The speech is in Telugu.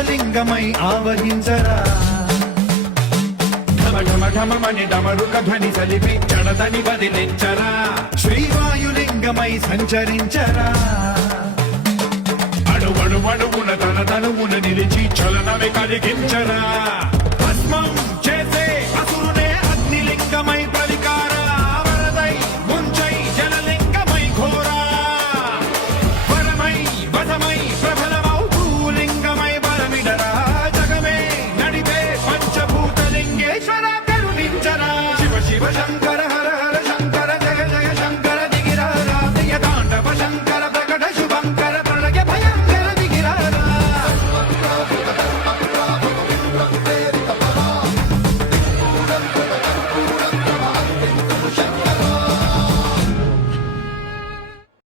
ఆకాశలింగమై ఆవహించరా ఢమఢమని డమరుక ధ్వని సలిపి జడదని వదిలించరా శ్రీవాయులింగమై సంచరించరా అణువణువున తన తనువున నిలిచి చలనమే కలిగించరా